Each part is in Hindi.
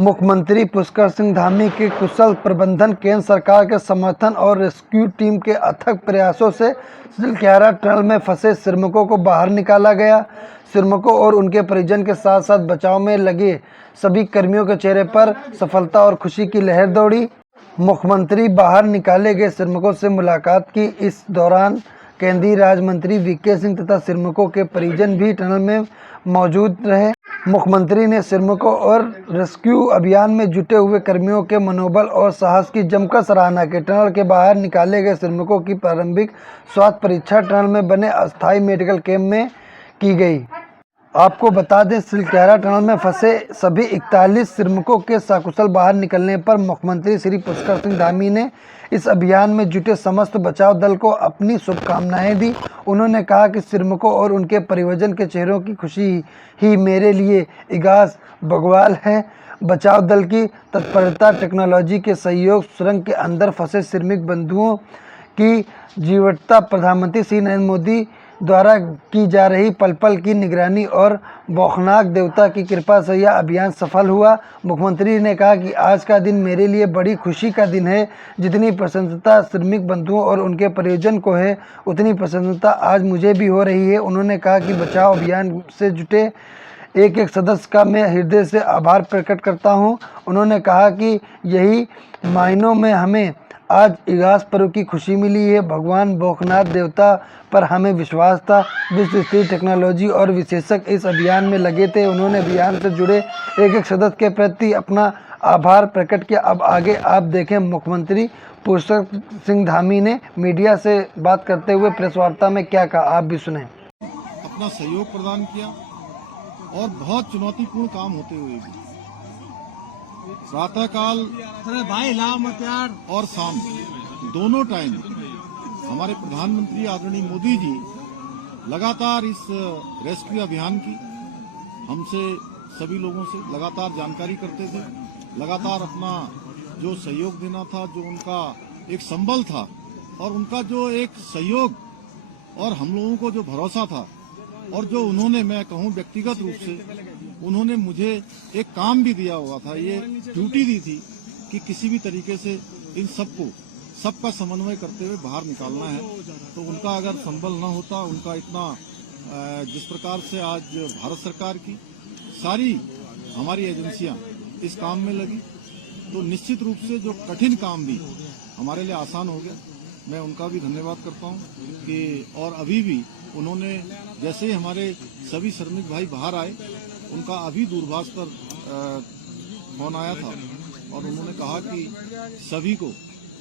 मुख्यमंत्री पुष्कर सिंह धामी के कुशल प्रबंधन, केंद्र सरकार के समर्थन और रेस्क्यू टीम के अथक प्रयासों से सिलक्यारा टनल में फंसे श्रमिकों को बाहर निकाला गया। श्रमिकों और उनके परिजन के साथ साथ बचाव में लगे सभी कर्मियों के चेहरे पर सफलता और खुशी की लहर दौड़ी। मुख्यमंत्री बाहर निकाले गए श्रमिकों से मुलाकात की। इस दौरान केंद्रीय राज्य मंत्री वीके सिंह तथा श्रमिकों के परिजन भी टनल में मौजूद रहे। मुख्यमंत्री ने श्रमिकों और रेस्क्यू अभियान में जुटे हुए कर्मियों के मनोबल और साहस की जमकर सराहना की। टनल के बाहर निकाले गए श्रमिकों की प्रारंभिक स्वास्थ्य परीक्षा टनल में बने अस्थायी मेडिकल कैंप में की गई। आपको बता दें, सिलक्यारा टनल में फंसे सभी 41 श्रमिकों के सकुशल बाहर निकलने पर मुख्यमंत्री श्री पुष्कर सिंह धामी ने इस अभियान में जुटे समस्त बचाव दल को अपनी शुभकामनाएं दी। उन्होंने कहा कि श्रमिकों और उनके परिवारजन के चेहरों की खुशी ही मेरे लिए इगास बगवाल है। बचाव दल की तत्परता, टेक्नोलॉजी के सहयोग, सुरंग के अंदर फंसे श्रमिक बंधुओं की जीवटता, प्रधानमंत्री श्री नरेंद्र मोदी द्वारा की जा रही पल पल की निगरानी और बौखनाक देवता की कृपा से यह अभियान सफल हुआ। मुख्यमंत्री ने कहा कि आज का दिन मेरे लिए बड़ी खुशी का दिन है। जितनी प्रसन्नता श्रमिक बंधुओं और उनके परिजन को है, उतनी प्रसन्नता आज मुझे भी हो रही है। उन्होंने कहा कि बचाव अभियान से जुटे एक एक सदस्य का मैं हृदय से आभार प्रकट करता हूं। उन्होंने कहा कि यही मायनों में हमें आज इगास पर्व की खुशी मिली है। भगवान भोखनाथ देवता पर हमें विश्वास था। विश्व स्तरीय टेक्नोलॉजी और विशेषज्ञ इस अभियान में लगे थे। उन्होंने अभियान से जुड़े एक एक सदस्य के प्रति अपना आभार प्रकट किया। अब आगे आप देखें, मुख्यमंत्री पुष्कर सिंह धामी ने मीडिया से बात करते हुए प्रेस वार्ता में क्या कहा, आप भी सुने। अपना सहयोग प्रदान किया और बहुत चुनौतीपूर्ण काम होते हुए भी प्रातःकाल और शाम दोनों टाइम हमारे प्रधानमंत्री आदरणीय मोदी जी लगातार इस रेस्क्यू अभियान की हमसे सभी लोगों से लगातार जानकारी करते थे। लगातार अपना जो सहयोग देना था, जो उनका एक संबल था और उनका जो एक सहयोग और हम लोगों को जो भरोसा था और जो उन्होंने, मैं कहूं व्यक्तिगत रूप से उन्होंने मुझे एक काम भी दिया हुआ था, ये ड्यूटी दी थी कि किसी भी तरीके से इन सबका समन्वय करते हुए बाहर निकालना है। तो उनका अगर संबल न होता, उनका इतना जिस प्रकार से आज भारत सरकार की सारी हमारी एजेंसियां इस काम में लगी, तो निश्चित रूप से जो कठिन काम भी हमारे लिए आसान हो गया। मैं उनका भी धन्यवाद करता हूं कि और अभी भी उन्होंने, जैसे ही हमारे सभी श्रमिक भाई बाहर आए, उनका अभी दूरभाष पर फोन आया था और उन्होंने कहा कि सभी को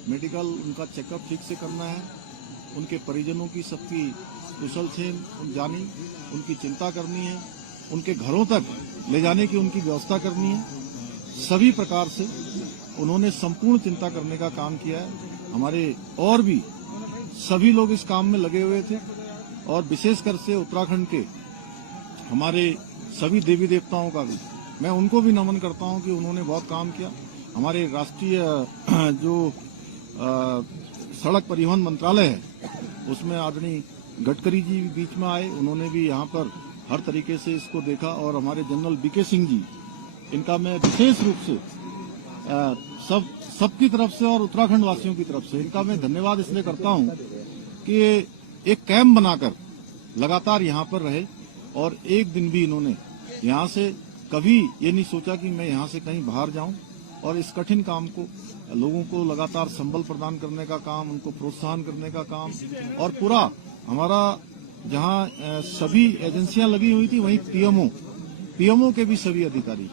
मेडिकल उनका चेकअप ठीक से करना है, उनके परिजनों की सबकी कुशल क्षेम जानी, उनकी चिंता करनी है, उनके घरों तक ले जाने की उनकी व्यवस्था करनी है। सभी प्रकार से उन्होंने संपूर्ण चिंता करने का काम किया है। हमारे और भी सभी लोग इस काम में लगे हुए थे और विशेषकर से उत्तराखंड के हमारे सभी देवी देवताओं का भी मैं उनको भी नमन करता हूं कि उन्होंने बहुत काम किया। हमारे राष्ट्रीय जो सड़क परिवहन मंत्रालय है, उसमें आदरणीय गडकरी जी बीच में आए, उन्होंने भी यहाँ पर हर तरीके से इसको देखा और हमारे जनरल वीके सिंह जी, इनका मैं विशेष रूप से सबकी तरफ से और उत्तराखंड वासियों की तरफ से इनका मैं धन्यवाद इसलिए करता हूं कि एक कैंप बनाकर लगातार यहाँ पर रहे और एक दिन भी इन्होंने यहाँ से कभी ये नहीं सोचा कि मैं यहाँ से कहीं बाहर जाऊं और इस कठिन काम को लोगों को लगातार संबल प्रदान करने का काम, उनको प्रोत्साहन करने का काम और पूरा हमारा जहाँ सभी एजेंसियां लगी हुई थी, वहीं पीएमओ के भी सभी अधिकारी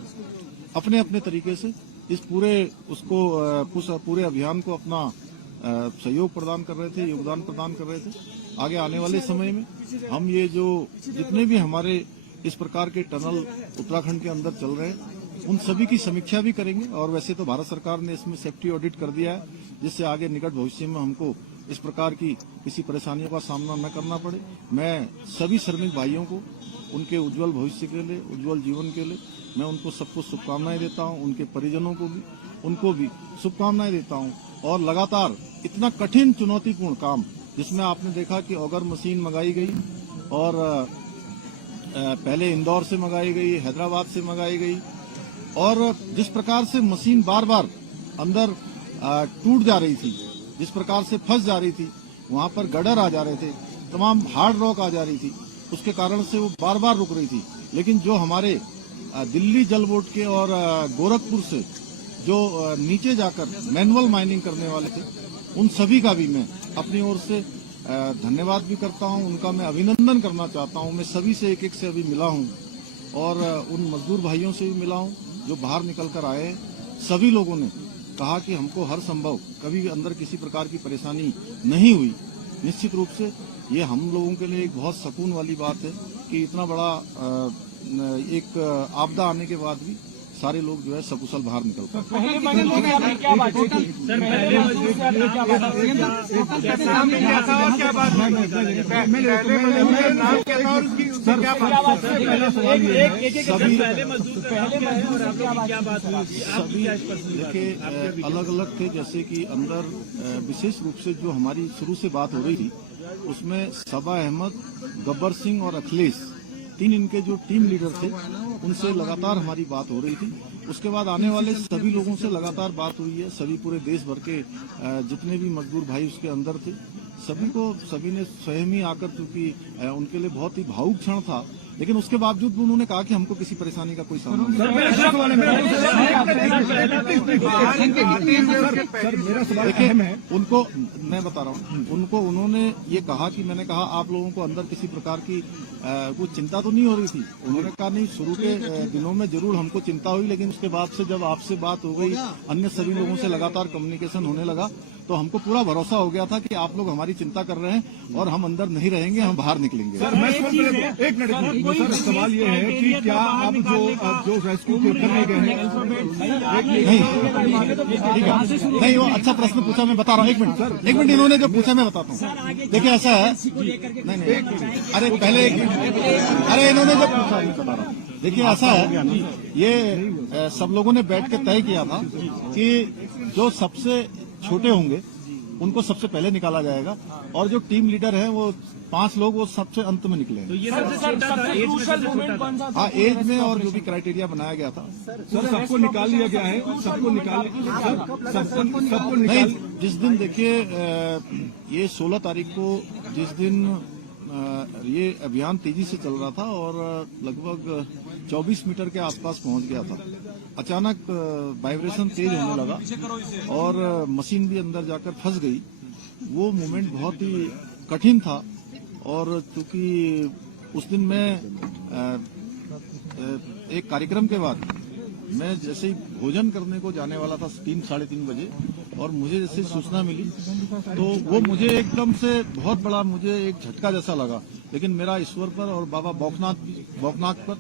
अपने अपने तरीके से इस पूरे अभियान को अपना सहयोग प्रदान कर रहे थे, योगदान प्रदान कर रहे थे। आगे आने वाले समय में हम ये जो जितने भी हमारे इस प्रकार के टनल उत्तराखंड के अंदर चल रहे हैं, उन सभी की समीक्षा भी करेंगे और वैसे तो भारत सरकार ने इसमें सेफ्टी ऑडिट कर दिया है, जिससे आगे निकट भविष्य में हमको इस प्रकार की किसी परेशानियों का सामना न करना पड़े। मैं सभी श्रमिक भाइयों को उनके उज्जवल भविष्य के लिए, उज्जवल जीवन के लिए मैं उनको सबको शुभकामनाएं देता हूं, उनके परिजनों को भी उनको भी शुभकामनाएं देता हूं। और लगातार इतना कठिन चुनौतीपूर्ण काम, जिसमें आपने देखा कि ऑगर मशीन मंगाई गई और पहले इंदौर से मंगाई गई, हैदराबाद से मंगाई गई और जिस प्रकार से मशीन बार बार अंदर टूट जा रही थी, जिस प्रकार से फंस जा रही थी, वहां पर गडर आ जा रहे थे, तमाम हार्ड रॉक आ जा रही थी, उसके कारण से वो बार बार रुक रही थी। लेकिन जो हमारे दिल्ली जल बोर्ड के और गोरखपुर से जो नीचे जाकर मैनुअल माइनिंग करने वाले थे, उन सभी का भी मैं अपनी ओर से धन्यवाद भी करता हूं, उनका मैं अभिनंदन करना चाहता हूं। मैं सभी से एक एक से अभी मिला हूं और उन मजदूर भाइयों से भी मिला हूं जो बाहर निकल कर आए। सभी लोगों ने कहा कि हमको हर संभव, कभी भी अंदर किसी प्रकार की परेशानी नहीं हुई। निश्चित रूप से ये हम लोगों के लिए एक बहुत सुकून वाली बात है कि इतना बड़ा एक आपदा आने के बाद भी सारे लोग जो है सकुशल बाहर निकल पाए। पहले मजदूर से आपने क्या बात की? सर, पहले मजदूर से आपने क्या बात की? नाम क्या था और क्या बात हुई? पहले मजदूर नाम क्या था और उसकी क्या बात हुई? पहले मजदूर और आपकी क्या बात हुई? सभी देखिए अलग अलग थे। जैसे कि अंदर विशेष रूप से जो हमारी शुरू से बात हो रही थी उसमें सबा अहमद, गब्बर सिंह और अखिलेश, तीन इनके जो टीम लीडर थे उनसे लगातार हमारी बात हो रही थी। उसके बाद आने वाले सभी लोगों से लगातार बात हुई है। सभी पूरे देश भर के जितने भी मजदूर भाई उसके अंदर थे, सभी ने स्वयं ही आकर, क्योंकि उनके लिए बहुत ही भावुक क्षण था, लेकिन उसके बावजूद भी उन्होंने कहा कि हमको किसी परेशानी का कोई सामना नहीं। देखिए उनको मैं बता रहा हूँ, उनको उन्होंने ये कहा कि मैंने कहा आप लोगों को अंदर किसी प्रकार की कोई चिंता तो नहीं हो रही थी? उन्होंने कहा नहीं, शुरू के दिनों में जरूर हमको चिंता हुई, लेकिन उसके बाद से जब आपसे बात हो गई, अन्य सभी लोगों से लगातार कम्युनिकेशन होने लगा, तो हमको पूरा भरोसा हो गया था कि आप लोग हमारी चिंता कर रहे हैं और हम अंदर नहीं रहेंगे, हम बाहर निकलेंगे। एक मिनट सर, सवाल ये है कि क्या आप जो रेस्क्यू के करने गए हैं? नहीं, वो अच्छा प्रश्न पूछा, मैं बता रहा हूँ। एक मिनट इन्होंने जो पूछा मैं बताता हूँ। देखिए ऐसा है, नहीं, अरे पहले अरे इन्होंने जो पूछा मैं बता रहा हूँ। देखिए ऐसा है, ये सब लोगों ने बैठ के तय किया था कि जो सबसे छोटे होंगे उनको सबसे पहले निकाला जाएगा और जो टीम लीडर हैं वो 5 लोग वो सबसे अंत में निकले। तो ये हाँ, एज में और जो भी क्राइटेरिया बनाया गया था सर सबको निकाल लिया गया है, सबको निकाल नहीं। जिस दिन देखिए ये 16 तारीख को जिस दिन ये अभियान तेजी से चल रहा था और लगभग 24 मीटर के आसपास पहुंच गया था, अचानक वाइब्रेशन तेज होने लगा और मशीन भी अंदर जाकर फंस गई। वो मोमेंट बहुत ही कठिन था और चूंकि उस दिन मैं एक कार्यक्रम के बाद मैं जैसे ही भोजन करने को जाने वाला था 3-3:30 बजे, और मुझे जैसे सूचना मिली तो वो मुझे एकदम से बहुत बड़ा मुझे एक झटका जैसा लगा। लेकिन मेरा ईश्वर पर और बाबा बौखनाथ पर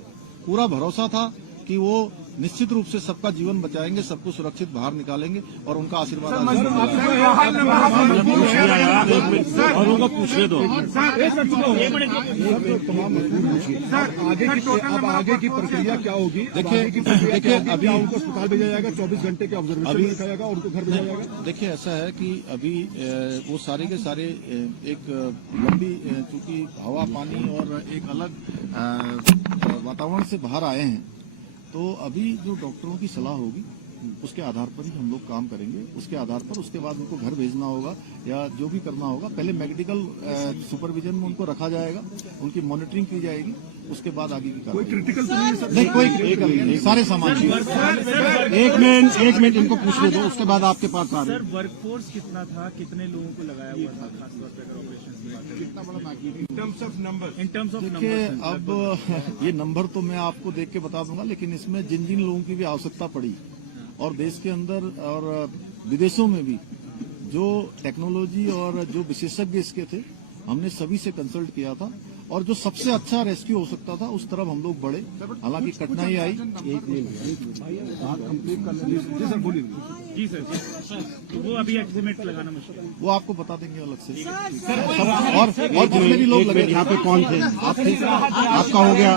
पूरा भरोसा था कि वो निश्चित रूप से सबका जीवन बचाएंगे, सबको सुरक्षित बाहर निकालेंगे और उनका आशीर्वाद और उनको पूछने दो। अब आगे की प्रक्रिया क्या होगी? देखिए अभी उनको अस्पताल भेजा जाएगा, 24 घंटे के ऑब्जर्वेशन में रखा जाएगा और उनको घर भेजा जाएगा। देखिए ऐसा है कि अभी वो सारे के सारे एक लंबी, चूंकि हवा पानी और एक अलग वातावरण से बाहर आए हैं, तो अभी जो डॉक्टरों की सलाह होगी उसके आधार पर ही हम लोग काम करेंगे। उसके आधार पर उसके बाद उनको घर भेजना होगा या जो भी करना होगा, पहले मेडिकल सुपरविजन में उनको रखा जाएगा, उनकी मॉनिटरिंग की जाएगी, उसके बाद आगे की कोई क्रिटिकल नहीं, कोई सारे सामान। एक मिनट इनको पूछने दो, उसके बाद आपके पास आ रहे। सर वर्कफोर्स कितना था, कितने लोगों को लगाया हुआ था, खासतौर पर अगर ऑपरेशन कितना बड़ा magnitude in terms of number? देखिए अब ये नंबर तो मैं आपको देख के बता दूंगा, लेकिन इसमें जिन जिन लोगों की भी आवश्यकता पड़ी और देश के अंदर और विदेशों में भी जो टेक्नोलॉजी और जो विशेषज्ञ इसके थे, हमने सभी से कंसल्ट किया था और जो सबसे अच्छा रेस्क्यू हो सकता था उस तरफ हम लोग बढ़े। हालांकि कठिनाई आई। कंप्लीट कर जी सर, वो अभी एस्टिमेट लगाना मुश्किल है। वो आपको बता देंगे अलग से। सब और जितने भी लोग लगे यहाँ पे कौन थे? आप थे, आपका हो गया।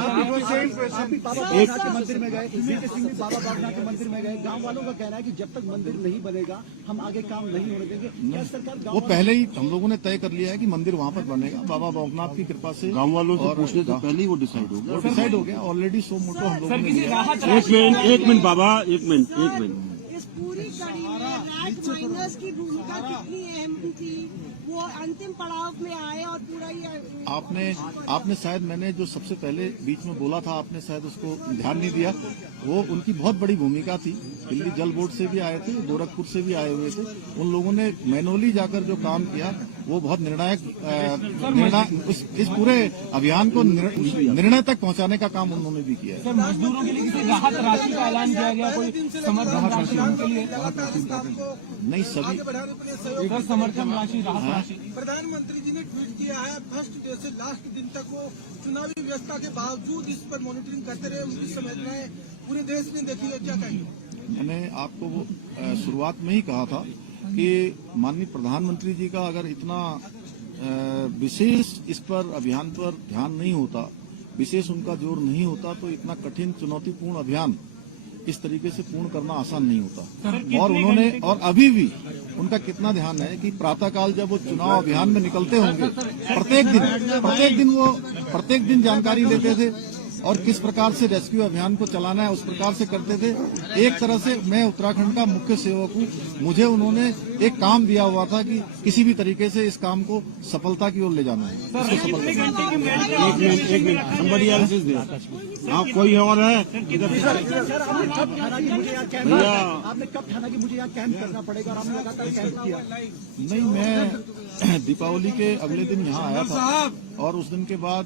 एक मंदिर में गए, वीके सिंह भी बाबा बागनाथ के मंदिर में गए। गांव वालों का कहना है कि जब तक मंदिर नहीं बनेगा हम आगे काम नहीं होने देंगे। क्या सरकार वो पहले ही हम लोगों ने तय कर लिया है कि मंदिर वहाँ पर बनेगा, बाबा बागनाथ की कृपा से। गाँव वालों से पूछने से पहले ही वो डिसाइड हो गया। वो डिसाइड हो गया ऑलरेडी। सो मोटो हम लोगों ने लिया। एक मिनट बाबा, एक मिनट। इस पूरी कड़ी में राज माइनस की भूमिका कितनी अहम थी? वो अंतिम पड़ाव में आए और पूरा ये आपने शायद मैंने जो सबसे पहले बीच में बोला था, आपने शायद उसको ध्यान नहीं दिया। वो उनकी बहुत बड़ी भूमिका थी। दिल्ली जल बोर्ड से भी आए थे, गोरखपुर से भी आए हुए थे। उन लोगों ने मैनुअली जाकर जो काम किया वो बहुत निर्णायक इस पूरे अभियान को निर्णय तक पहुंचाने का काम उन्होंने भी किया है। सर, मजदूरों के लिए किसी राहत राशि का ऐलान किया गया? कोई समर्थन राशि उनके लिए? नहीं, सभी सर, समर्थन राशि, राहत राशि। प्रधानमंत्री जी ने ट्वीट किया है, फर्स्ट डे से लास्ट दिन तक वो चुनावी व्यवस्था के बावजूद इस पर मॉनिटरिंग करते रहे। उनकी संवेदनाएं पूरे देश ने देखी है, क्या कहेंगे? मैंने आपको वो शुरुआत में ही कहा था कि माननीय प्रधानमंत्री जी का अगर इतना विशेष इस पर अभियान पर ध्यान नहीं होता, विशेष उनका जोर नहीं होता, तो इतना कठिन चुनौतीपूर्ण अभियान इस तरीके से पूर्ण करना आसान नहीं होता। और उन्होंने और अभी भी उनका कितना ध्यान है कि प्रातःकाल जब वो चुनाव अभियान में निकलते होंगे, प्रत्येक दिन जानकारी लेते थे और किस प्रकार से रेस्क्यू अभियान को चलाना है उस प्रकार से करते थे। एक तरह से मैं उत्तराखंड का मुख्य सेवक हूँ, मुझे उन्होंने एक काम दिया हुआ था कि किसी भी तरीके से इस काम को सफलता की ओर ले जाना है। एक minute somebody else is there। हाँ, कोई और है इधर? भैया आपने कब ठाना कि मुझे यहाँ कैंप करना पड़ेगा और आपने लगातार कैंप किया? नहीं, मैं दीपावली के अगले दिन यहाँ आया था और उस दिन के बाद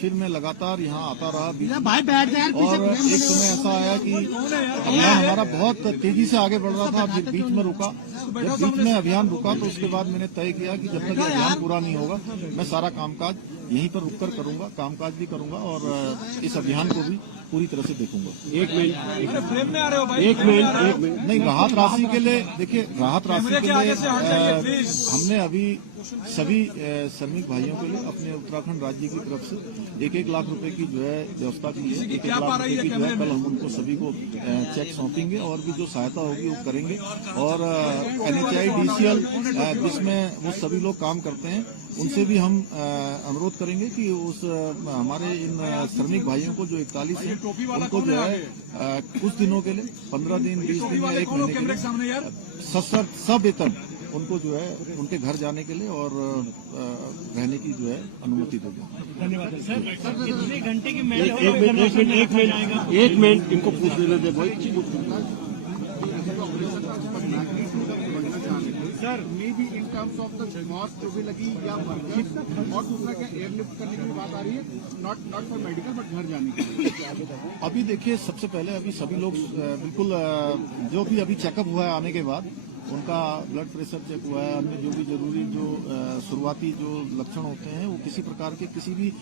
फिर मैं लगातार यहाँ आता रहा। और एक समय ऐसा आया कि अभियान हमारा बहुत तेजी से आगे बढ़ रहा था, फिर बीच में रुका। जब बीच में अभियान रुका तो उसके बाद मैंने तय किया कि जब तक ये अभियान पूरा नहीं होगा मैं सारा कामकाज यहीं पर रुककर करूंगा, कामकाज भी करूंगा और इस अभियान को भी पूरी तरह से देखूंगा। एक मिनट नहीं, राहत राशि के लिए देखिए, राहत राशि के लिए हमने अभी सभी श्रमिक भाइयों के लिए अपने उत्तराखंड राज्य की तरफ से 1-1 लाख रुपए की जो है व्यवस्था की है। 1-1 लाख रुपए की जो है कल हम उनको सभी को चेक सौंपेंगे और भी जो सहायता होगी वो करेंगे। और NHI DCL जिसमें वो सभी लोग काम करते हैं उनसे भी हम अनुरोध करेंगे कि उस हमारे इन श्रमिक भाइयों को जो 41 हैं उनको जो है कुछ दिनों के लिए 15 दिन 20 दिन या 1 महीने के लिए सवेतन उनको जो है उनके घर जाने के लिए और रहने की जो है अनुमति देंगे। धन्यवाद सर। कितने घंटे की एक मिनट इनको पूछ लेने दे भाई। Sir, may be in terms of the cost जो भी लगी या वर्कर्स, और दूसरा क्या एयरलिफ्ट करने की बात आ रही है, नॉट फॉर मेडिकल बट घर जाने के लिए? अभी देखिए, सबसे पहले अभी सभी लोग बिल्कुल जो भी अभी चेकअप हुआ है आने के बाद उनका ब्लड प्रेशर चेक हुआ है, अन्य जो भी जरूरी जो शुरुआती जो लक्षण होते हैं वो किसी प्रकार के किसी भी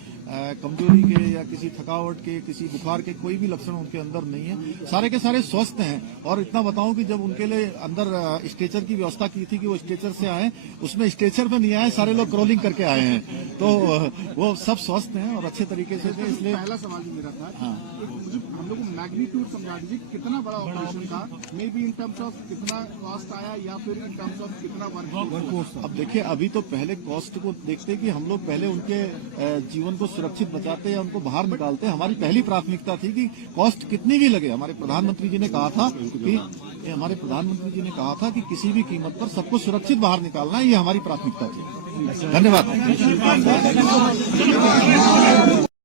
कमजोरी के या किसी थकावट के किसी बुखार के कोई भी लक्षण उनके अंदर नहीं है, सारे के सारे स्वस्थ हैं। और इतना बताऊं कि जब उनके लिए अंदर स्ट्रेचर की व्यवस्था की थी कि वो स्ट्रेचर से आए, उसमें स्ट्रेचर पे नहीं आए, सारे लोग क्रॉलिंग करके आए हैं, तो वो सब स्वस्थ हैं और अच्छे तरीके से थे। इसलिए पहला सवाल जो मेरा था, हाँ, हम लोग को मैग्नीट्यूड समझा दीजिए, कितना बड़ा ऑपरेशन था, may be in terms of कितना कॉस्ट आया या फिर इन टर्म्स ऑफ कितना वर्कफोर्स था? अब देखिए, अभी तो पहले कॉस्ट को देखते कि हम लोग पहले उनके जीवन को सुरक्षित बचाते या उनको बाहर निकालते। हमारी पहली प्राथमिकता थी कि कॉस्ट कितनी भी लगे। हमारे प्रधानमंत्री जी ने कहा था कि किसी भी कीमत पर सबको सुरक्षित बाहर निकालना, ये हमारी प्राथमिकता थी। धन्यवाद।